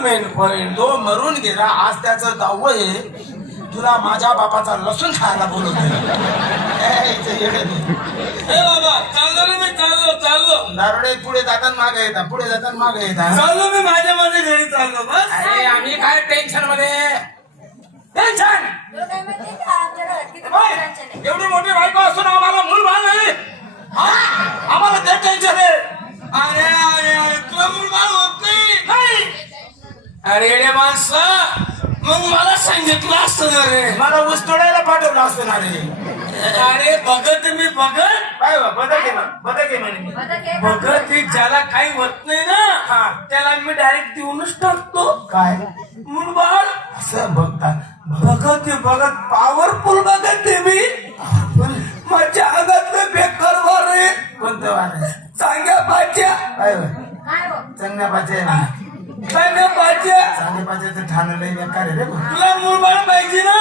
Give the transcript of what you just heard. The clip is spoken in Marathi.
मेन पॉइंट तो मरून गेला. आज त्याचं दहावं आहे तुला माझ्या बापाचा लसूण खायला बोलवतो बाबा चाललो ना मी चाललो चाललो. दारुडे पुढे जाताना मागे येतात पुढे जाताना मागे येतात चाललो मी माझ्या माझ्या घरी चाललो बस. अरे आम्ही काय टेन्शनमध्ये? टेन्शन? एवढी मोठी बायको असून आम्हाला मूल बाळ नाही हा? आम्हाला ते टेन्शन आहे अरे अरे अरे तुला मुलगा होत नाही नाही. अरे माणसा मग मला सांगितलं असतं ना रे. मला ऊस तोडायला पाठवलं असतं ना रे. अरे बघत मी बघत. काय बा, म्हण, म्हणे मी. बघत की ज्याला काही होत नाही हा. ना त्याला मी डायरेक्ट देऊनच टाकतो. काय? मुलबाळ असं बघता बघत ते बघत पॉवरफुल बघत ते मी. माझ्या अंगातलं बेकार वार आहे. कोणतं वार आहे? चांगल्या भाज्या काय बा, हो? चांगल्या पाचे काय पाहिजे झाले पाहिजे ते ठाणे लई बेकार आहे रे तुला मूळ बाळ पाहिजे ना